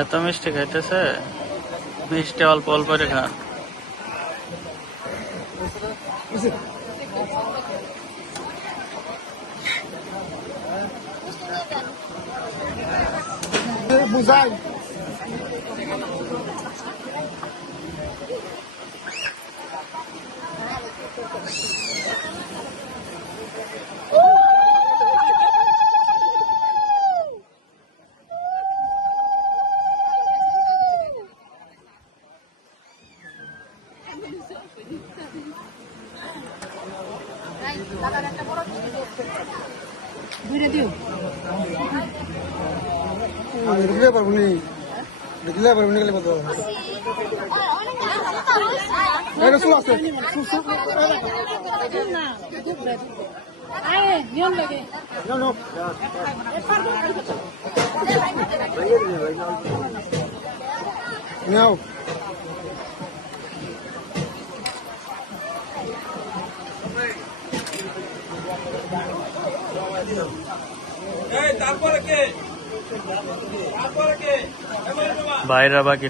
এত মিষ্টি খাইতেছে, মিষ্টি অল্প অল্প করে খান। বুঝাই দেখলে পারবো নি, দেখলে পারবো নি, গেলে কত চুল আছে নাও বাইরা বাকি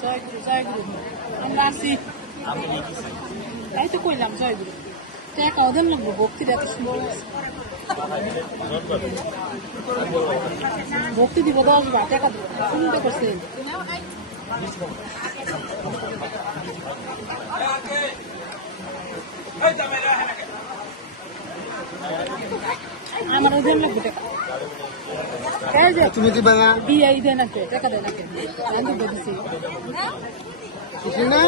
জয়গুরু জয়গুরু আমরা আসি, তাই তো কইলাম জয়গুরু। টাকা ওদের লাগবো, ভক্তিটা এত সুন্দর ভক্তি দিব 10 বার টাকা দিব, শুনতে করছে। আমার ওদের লাগবে টাকা, তুমি দিবা না? বিয়ে দেয় না, টাকা দেয় না, আমি বলছি না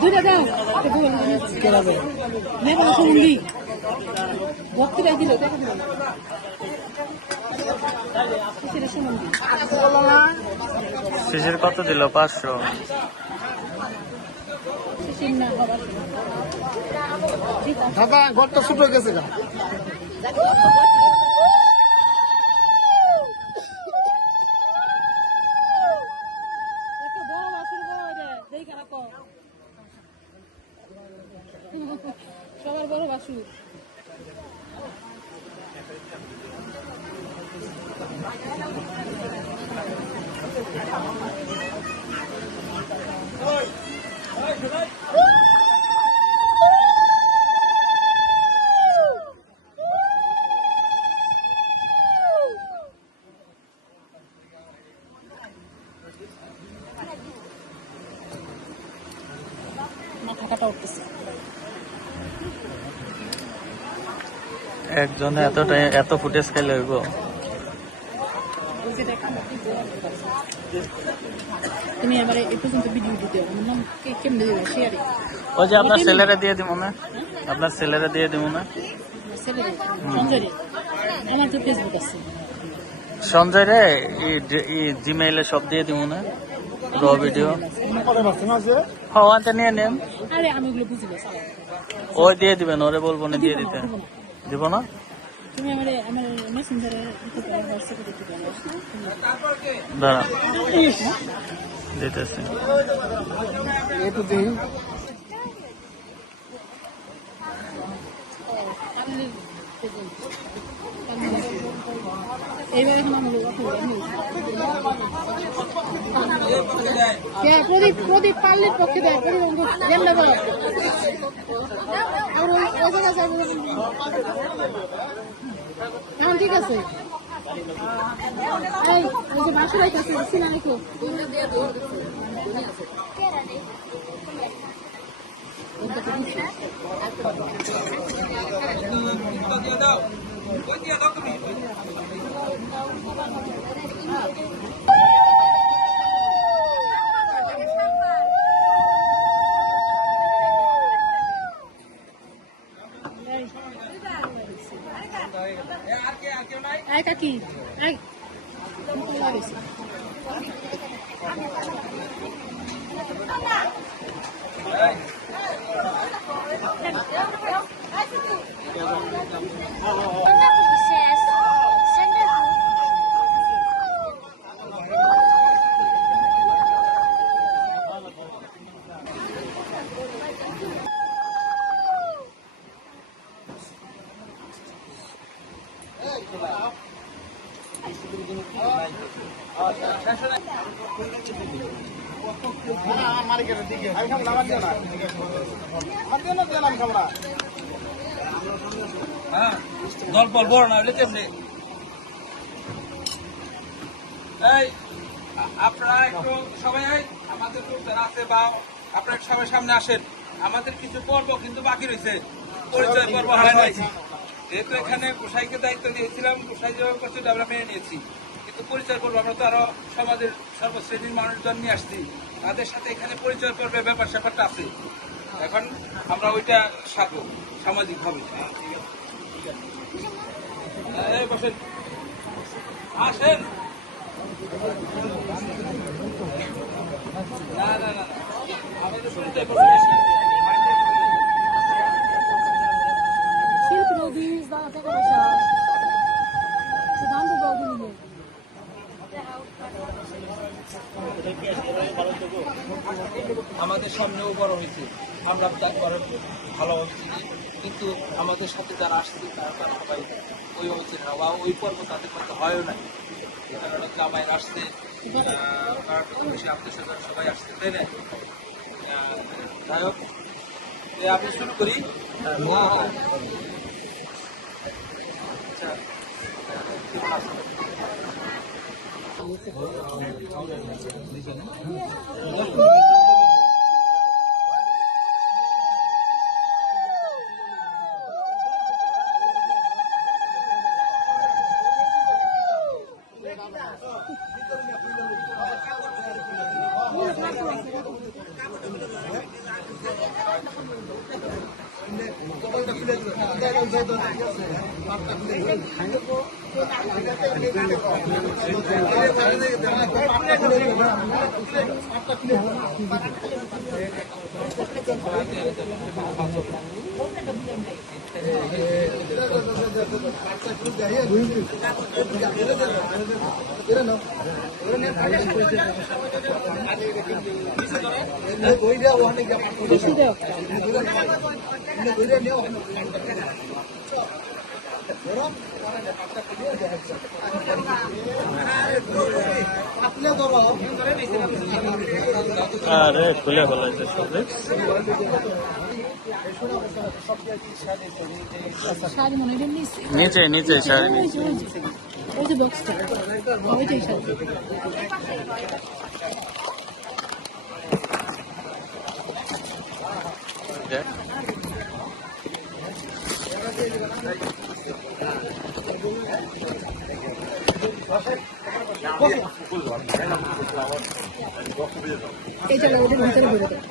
দুটা দাও নেব শুনবি, ভক্তিটাই দিল টাকা দিল শিশির কত দিল? 500। দাদা ঘরটা ছোট হয়ে গেছে গা। সবার বড় বাসুর মাথা কাটা উঠতেছে। একজনে এত ফুটেজ খাইলে হইব? তুমি আমার এই পর্যন্ত ভিডিও দিতে কেমনে দেবে শেয়ারে? ওই যে আপনার ছেলেরা দিয়ে দিব না, আপনার ছেলেরা দিয়ে দিব না, সঞ্জয় আমার তো ফেসবুক আছে, সঞ্জয় রে জিমেইলে সব দিয়ে দিব না, র ভিডিও হওয়াতে নিয়ে নেন। আরে আমি ওগুলো বুঝি না, ওই দিয়ে দিবেন, ওরে বলবো না দিয়ে দিতে। দিব না? তুমি আমার মেসেঞ্জারে হোয়াটসঅ্যাপে দিতে পারো। দাঁড়া দিতেছি। এইবারে প্রদীপ প্রদীপ পাল্লির পক্ষে দেয়, এখন ঠিক আছে। এই যে বাসুরাই কাছে সিনা নাকি কাকি গল্প বড় না হলে কেমনি এই আপনারা একটু সবাই আমাদের যারা আছে বা আপনারা সবাই সামনে আসেন। আমাদের কিছু পর্ব কিন্তু বাকি রয়েছে, পরিচয় পর্ব হয় নাই। যেহেতু এখানে গোসাইকে দায়িত্ব দিয়েছিলাম, গোসাই যেভাবে করছে আমরা মেনে নিয়েছি, কিন্তু পরিচয় পর্ব আমরা তো আরো সমাজের সর্বশ্রেণীর মানুষজন নিয়ে আসছি, তাদের সাথে এখানে পরিচয় পর্বের ব্যাপার স্যাপারটা আছে। এখন আমরা ওইটা সাধব সামাজিক ভাবে। বসেন, আসেন। না না না, আমাদের পরিচয় পর্ব Silk Roadies, da até começar. Se dá um gol do menino. আমাদের সামনেও বড় হয়েছে, আমরা একবারে ভালো হয়েছি, কিন্তু আমাদের সাথে যারা আসছে তারা সবাই ওই হচ্ছে না, বা ওই পর্ব তাদের মধ্যে হয়ও না। জামাইয়ের আসছে, আত্মীয় স্বজন সবাই আসছে, তাই না? যাই হোক, আমি শুরু করি। আরে খুলে ফেলাইছে সবে। শাড়ি মনে হয় নিচে নিচে শাড়ি নিচে। ওই যে বক্সটা ওইটাই শাড়ি। দেখ। এইটা ওদের ভিতরে ভরে দেয়।